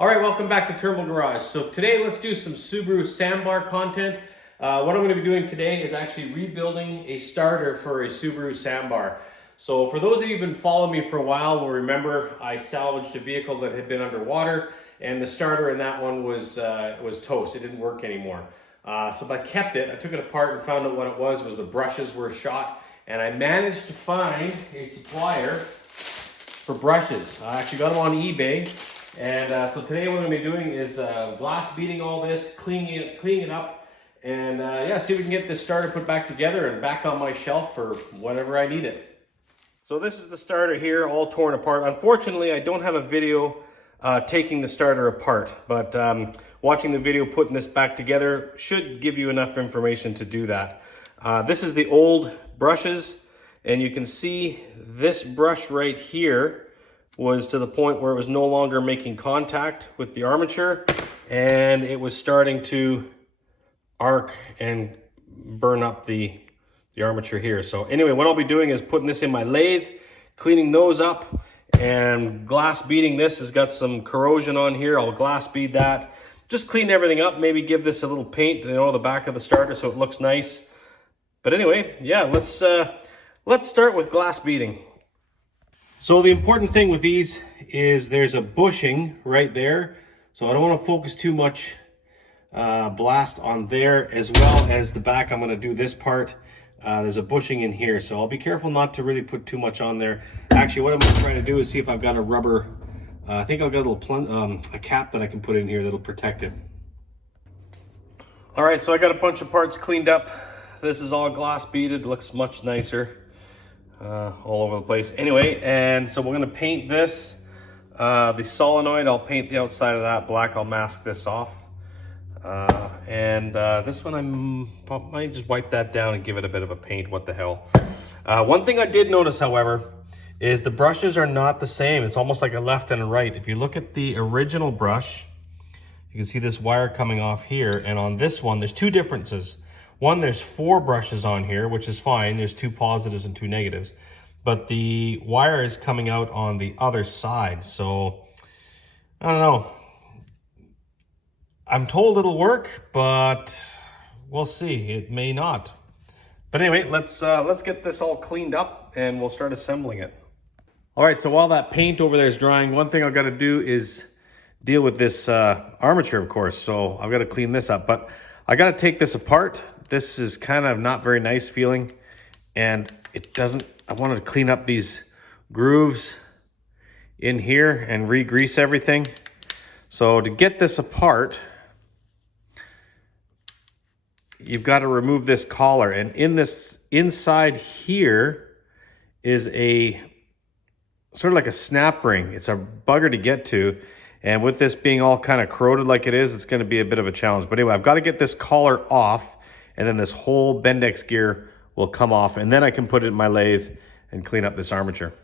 All right, welcome back to Turbo Garage. So today let's do some Subaru Sambar content. What I'm going to be doing today is actually rebuilding a starter for a Subaru Sambar. So for those of you who've been following me for a while will remember I salvaged a vehicle that had been underwater and the starter in that one was toast. It didn't work anymore. So I kept it. I took it apart and found out what it was the brushes were shot, and I managed to find a supplier for brushes. I actually got them on eBay. And so today what I'm going to be doing is glass beading all this, cleaning it up, and yeah, see if we can get this starter put back together and back on my shelf for whenever I need it. So this is the starter here, all torn apart. Unfortunately, I don't have a video taking the starter apart, but watching the video putting this back together should give you enough information to do that. This is the old brushes, and you can see this brush right here was to the point where it was no longer making contact with the armature, and it was starting to arc and burn up the armature here. So anyway, what I'll be doing is putting this in my lathe, cleaning those up, and glass beading this. Has got some corrosion on here. I'll glass bead that. Just clean everything up, maybe give this a little paint, the back of the starter so it looks nice. But anyway, yeah, let's start with glass beading. So the important thing with these is there's a bushing right there. So I don't want to focus too much blast on there, as well as the back. I'm going to do this part. There's a bushing in here, so I'll be careful not to really put too much on there. Actually, what I'm going to try to do is see if I've got a rubber, I think I've got a cap that I can put in here that'll protect it. All right, so I got a bunch of parts cleaned up. This is all glass beaded, looks much nicer. All over the place. Anyway, and so we're going to paint this. The solenoid, I'll paint the outside of that black. I'll mask this off. This one I might just wipe that down and give it a bit of a paint. What the hell. One thing I did notice, however, is the brushes are not the same. It's almost like a left and a right. If you look at the original brush, you can see this wire coming off here, and on this one there's two differences. One, there's 4 brushes on here, which is fine. There's 2 positives and 2 negatives. But the wire is coming out on the other side. So, I don't know. I'm told it'll work, but we'll see. It may not. But anyway, let's get this all cleaned up and we'll start assembling it. All right, so while that paint over there is drying, one thing I've got to do is deal with this armature, of course. So I've got to clean this up. But I got to take this apart. This is kind of not very nice feeling, and it doesn't, I wanted to clean up these grooves in here and re-grease everything. So to get this apart, you've got to remove this collar, and in this inside here is a sort of like a snap ring. It's a bugger to get to, and with this being all kind of corroded like it is, it's going to be a bit of a challenge. But anyway, I've got to get this collar off, and then this whole Bendix gear will come off, and then I can put it in my lathe and clean up this armature.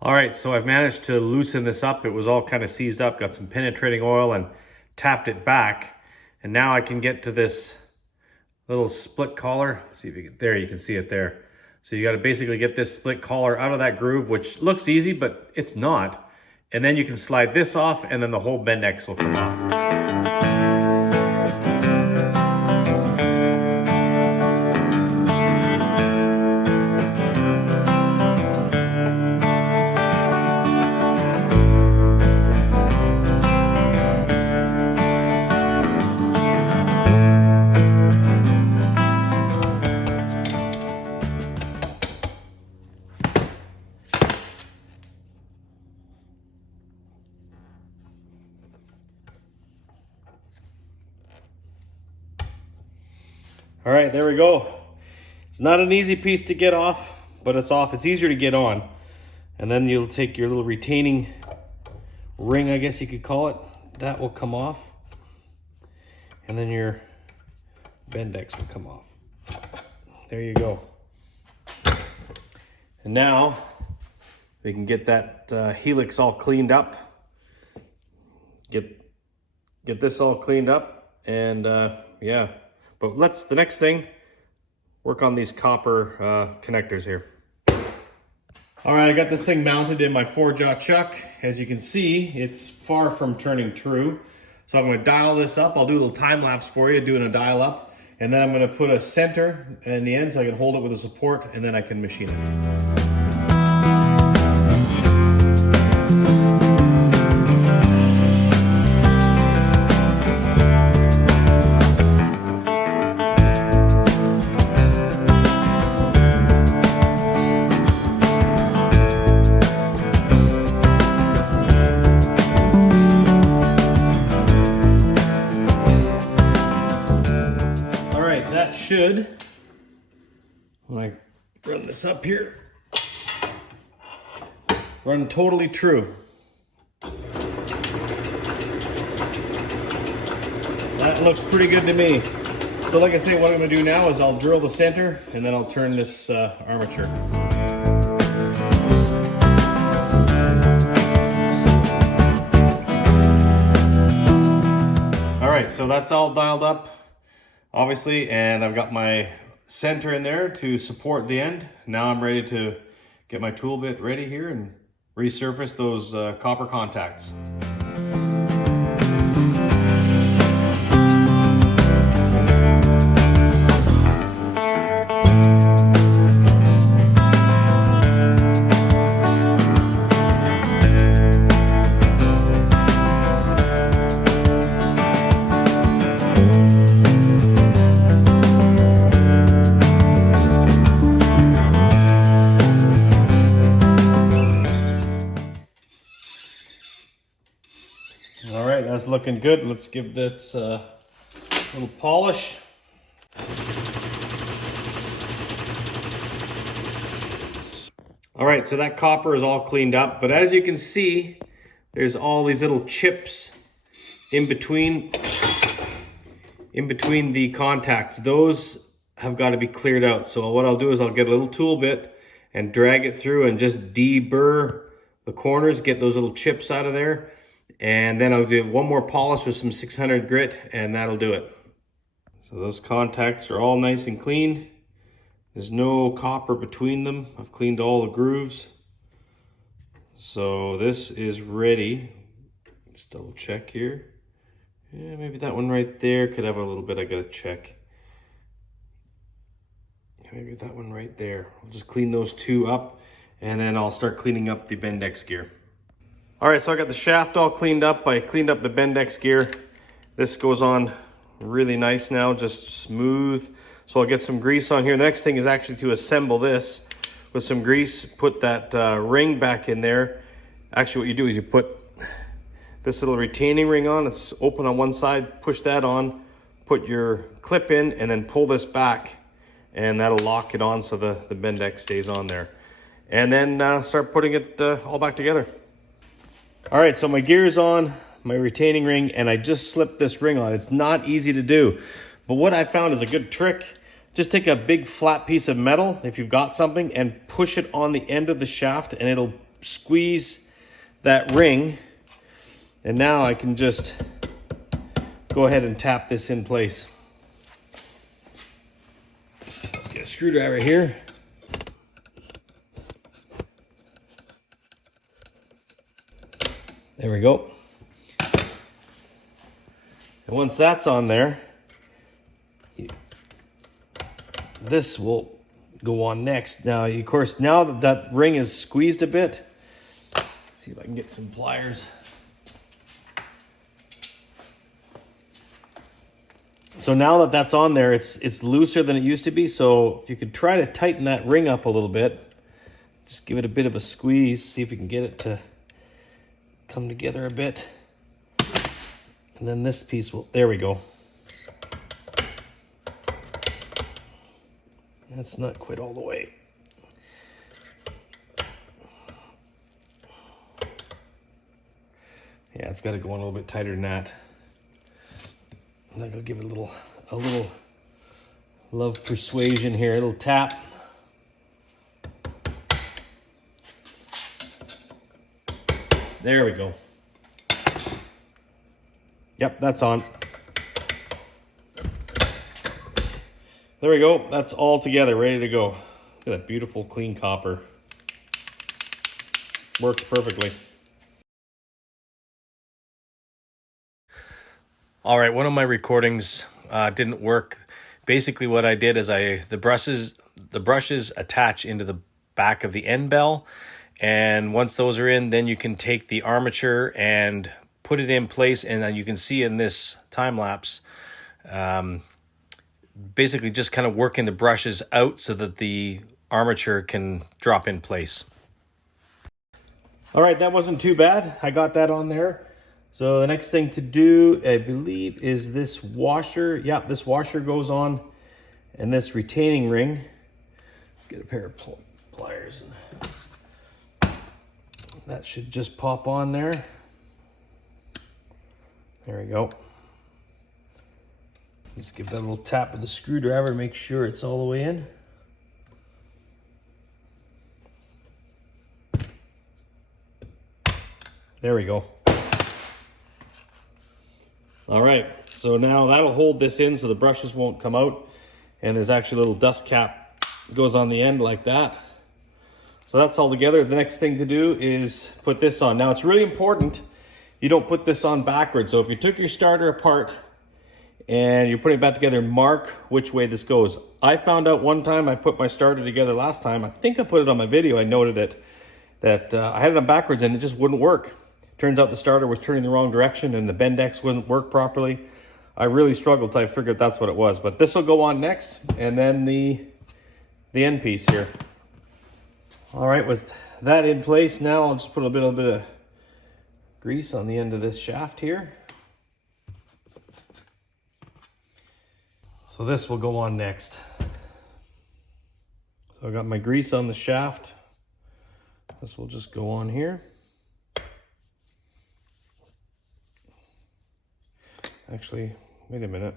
All right, so I've managed to loosen this up. It was all kind of seized up, got some penetrating oil and tapped it back. And now I can get to this little split collar. Let's see if you can, there, you can see it there. So you got to basically get this split collar out of that groove, which looks easy, but it's not. And then you can slide this off, and then the whole Bendix will come off. All right, there we go. It's not an easy piece to get off, but it's off. It's easier to get on. And then you'll take your little retaining ring, I guess you could call it. That will come off. And then your Bendix will come off. There you go. And now we can get that helix all cleaned up. Get this all cleaned up, and yeah. But the next thing, work on these copper connectors here. All right, I got this thing mounted in my 4-jaw chuck. As you can see, it's far from turning true. So I'm gonna dial this up. I'll do a little time lapse for you, doing a dial up. And then I'm gonna put a center in the end so I can hold it with a support, and then I can machine it. That should, when I run this up here, run totally true. That looks pretty good to me. So like I say, what I'm going to do now is I'll drill the center and then I'll turn this armature. All right, so that's all dialed up, obviously, and I've got my center in there to support the end. Now I'm ready to get my tool bit ready here and resurface those copper contacts. All right, that's looking good. Let's give that a little polish. All right, so that copper is all cleaned up, but as you can see, there's all these little chips in between the contacts. Those have got to be cleared out. So what I'll do is I'll get a little tool bit and drag it through and just deburr the corners, get those little chips out of there. And then I'll do one more polish with some 600 grit, and that'll do it. So those contacts are all nice and clean. There's no copper between them. I've cleaned all the grooves. So this is ready. Just double check here. Yeah, maybe that one right there could have a little bit I gotta check. Maybe that one right there. I'll just clean those two up, and then I'll start cleaning up the Bendix gear. All right, so I got the shaft all cleaned up. I cleaned up the Bendix gear. This goes on really nice now, just smooth. So I'll get some grease on here. The next thing is actually to assemble this with some grease, put that ring back in there. Actually, what you do is you put this little retaining ring on. It's open on one side, push that on, put your clip in, and then pull this back, and that'll lock it on so the Bendix stays on there. And then start putting it all back together. All right, so my gear's on, my retaining ring, and I just slipped this ring on. It's not easy to do, but what I found is a good trick. Just take a big flat piece of metal, if you've got something, and push it on the end of the shaft, and it'll squeeze that ring. And now I can just go ahead and tap this in place. Let's get a screwdriver here. There we go. And once that's on there, this will go on next. Now, of course, now that that ring is squeezed a bit, let's see if I can get some pliers. So now that that's on there, it's looser than it used to be. So if you could try to tighten that ring up a little bit, just give it a bit of a squeeze, see if we can get it to come together a bit. And then this piece will, there we go. That's not quite all the way. Yeah, it's got to go on a little bit tighter than that. And I'm gonna give it a little love persuasion here, a little tap. There we go. Yep, that's on. There we go. That's all together, ready to go. Look at that beautiful clean copper. works perfectly. All right, one of my recordings didn't work. Basically what I did is the brushes attach into the back of the end bell, and once those are in, then you can take the armature and put it in place, and then you can see in this time lapse basically just kind of working the brushes out so that the armature can drop in place. All right, that wasn't too bad. I got that on there. So the next thing to do, I believe, is this washer. Yeah, this washer goes on, and this retaining ring. Get a pair of pliers. That should just pop on there. There we go. Just give that a little tap with the screwdriver to make sure it's all the way in. There we go. All right, so now that'll hold this in so the brushes won't come out, and there's actually a little dust cap goes on the end like that. So that's all together. The next thing to do is put this on. Now it's really important you don't put this on backwards. So if you took your starter apart and you're putting it back together, mark which way this goes. I found out one time I put my starter together last time, I think I put it on my video, I noted it, that I had it on backwards and it just wouldn't work. Turns out the starter was turning the wrong direction and the Bendex wouldn't work properly. I really struggled till I figured that's what it was. But this will go on next, and then the end piece here. All right, with that in place, now I'll just put a little bit of grease on the end of this shaft here. So this will go on next. So I got my grease on the shaft. This will just go on here. Actually, wait a minute.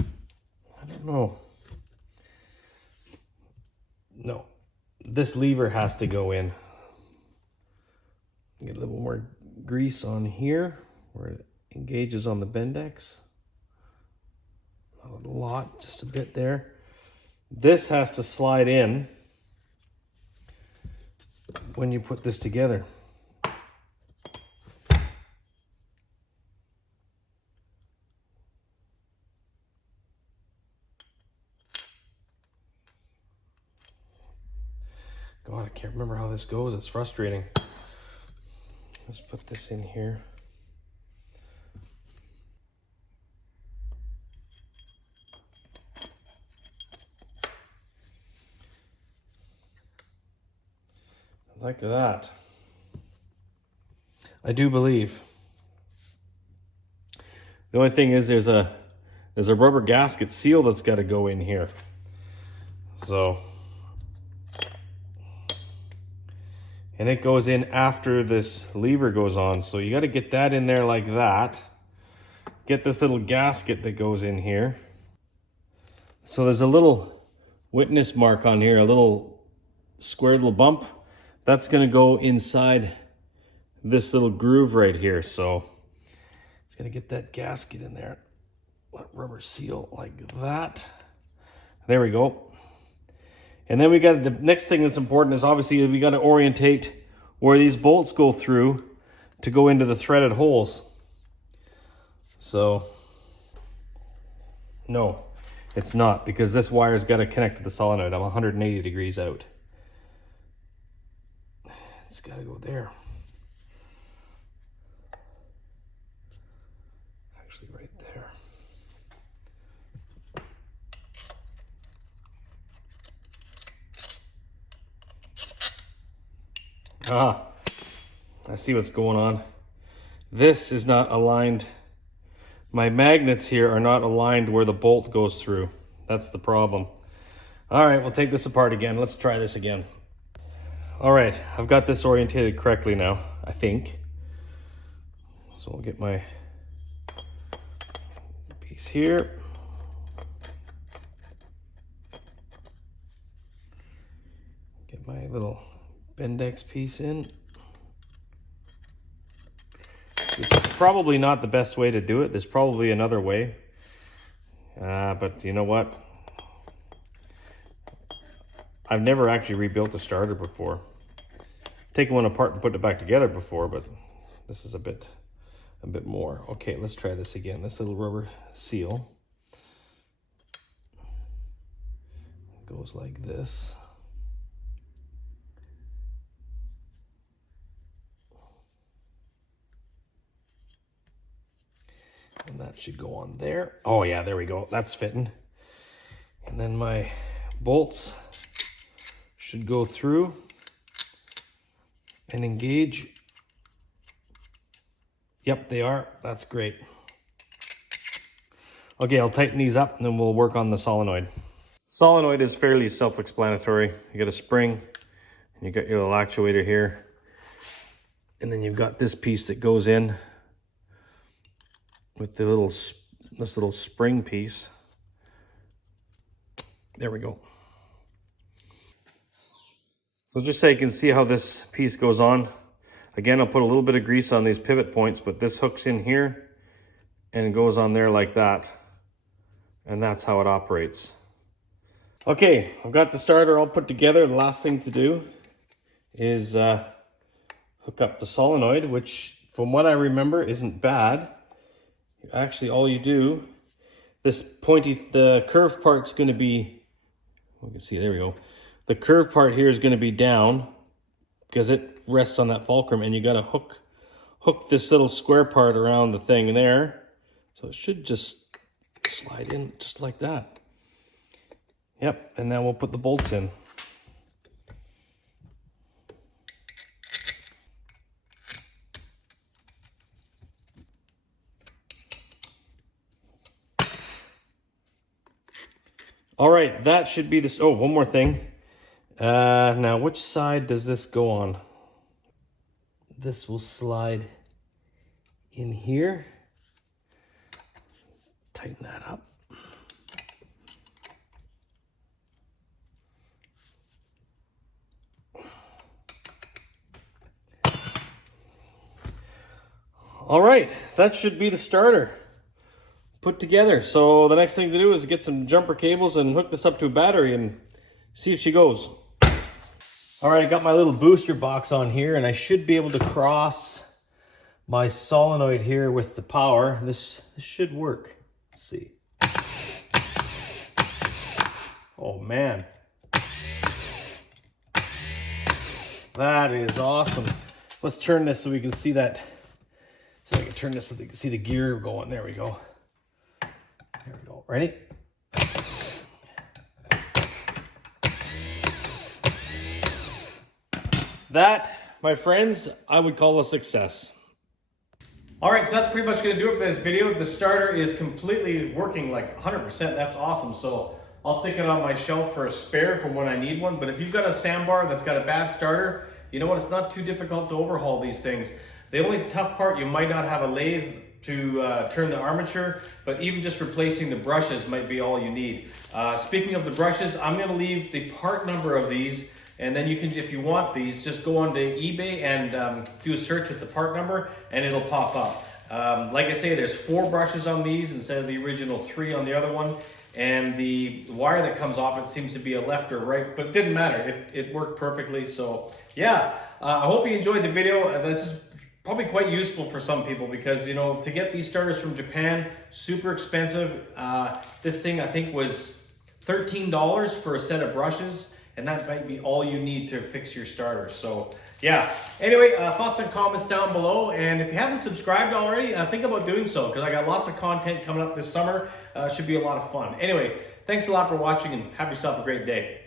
I don't know. No, this lever has to go in. Get a little more grease on here where it engages on the Bendex. Not a lot, just a bit there. This has to slide in when you put this together. God, I can't remember how this goes. It's frustrating. Let's put this in here. Like that. I do believe. The only thing is there's a rubber gasket seal that's got to go in here. So, and it goes in after this lever goes on. So you got to get that in there like that. Get this little gasket that goes in here. So there's a little witness mark on here, a little square little bump. That's going to go inside this little groove right here. So it's going to get that gasket in there. Rubber seal like that. There we go. And then we got the next thing that's important is obviously we got to orientate where these bolts go through to go into the threaded holes. So no, it's not, because this wire's got to connect to the solenoid. I'm 180 degrees out. It's got to go there. Actually right there. Ah, I see what's going on. This is not aligned. My magnets here are not aligned where the bolt goes through. That's the problem. All right, we'll take this apart again. Let's try this again. All right, I've got this orientated correctly now, I think. So we'll get my piece here. Get my little Bendex piece in. This is probably not the best way to do it. There's probably another way. But you know what? I've never actually rebuilt a starter before. Taken one apart and put it back together before, but this is a bit more. Okay, let's try this again. This little rubber seal goes like this. And that should go on there. Oh yeah, there we go. That's fitting. And then my bolts should go through and engage. Yep, they are. That's great. Okay, I'll tighten these up and then we'll work on the solenoid. Solenoid is fairly self-explanatory. You got a spring and you got your little actuator here. And then you've got this piece that goes in with the this little spring piece. There we go. So just so you can see how this piece goes on. Again, I'll put a little bit of grease on these pivot points, but this hooks in here and goes on there like that. And that's how it operates. Okay, I've got the starter all put together. The last thing to do is hook up the solenoid, which from what I remember isn't bad. Actually, all you do, the curved part's gonna be, we can see, there we go. The curved part here is gonna be down because it rests on that fulcrum, and you gotta hook this little square part around the thing there. So it should just slide in just like that. Yep, and then we'll put the bolts in. All right, that should be this. Oh, one more thing. Now, which side does this go on? This will slide in here. Tighten that up. All right, that should be the starter put together. So the next thing to do is get some jumper cables and hook this up to a battery and see if she goes. All right, I got my little booster box on here and I should be able to cross my solenoid here with the power. This should work. Let's see. Oh man. That is awesome. Let's turn this so we can see that. So I can turn this so they can see the gear going. There we go. There we go. Ready? That, my friends, I would call a success. All right, so that's pretty much going to do it for this video. The starter is completely working like 100%. That's awesome. So I'll stick it on my shelf for a spare for when I need one. But if you've got a Sambar that's got a bad starter, you know what? It's not too difficult to overhaul these things. The only tough part, you might not have a lathe to turn the armature, but even just replacing the brushes might be all you need. Speaking of the brushes, I'm going to leave the part number of these, and then you can, if you want these, just go onto eBay and do a search with the part number and it'll pop up. Like I say, there's 4 brushes on these instead of the original 3 on the other one, and the wire that comes off it seems to be a left or right, but it didn't matter. It worked perfectly. So yeah, I hope you enjoyed the video. This is probably quite useful for some people because, you know, to get these starters from Japan, super expensive. This thing I think was $13 for a set of brushes, and that might be all you need to fix your starter. So yeah, anyway, thoughts and comments down below, and if you haven't subscribed already, think about doing so because I got lots of content coming up this summer. Should be a lot of fun. Anyway, thanks a lot for watching and have yourself a great day.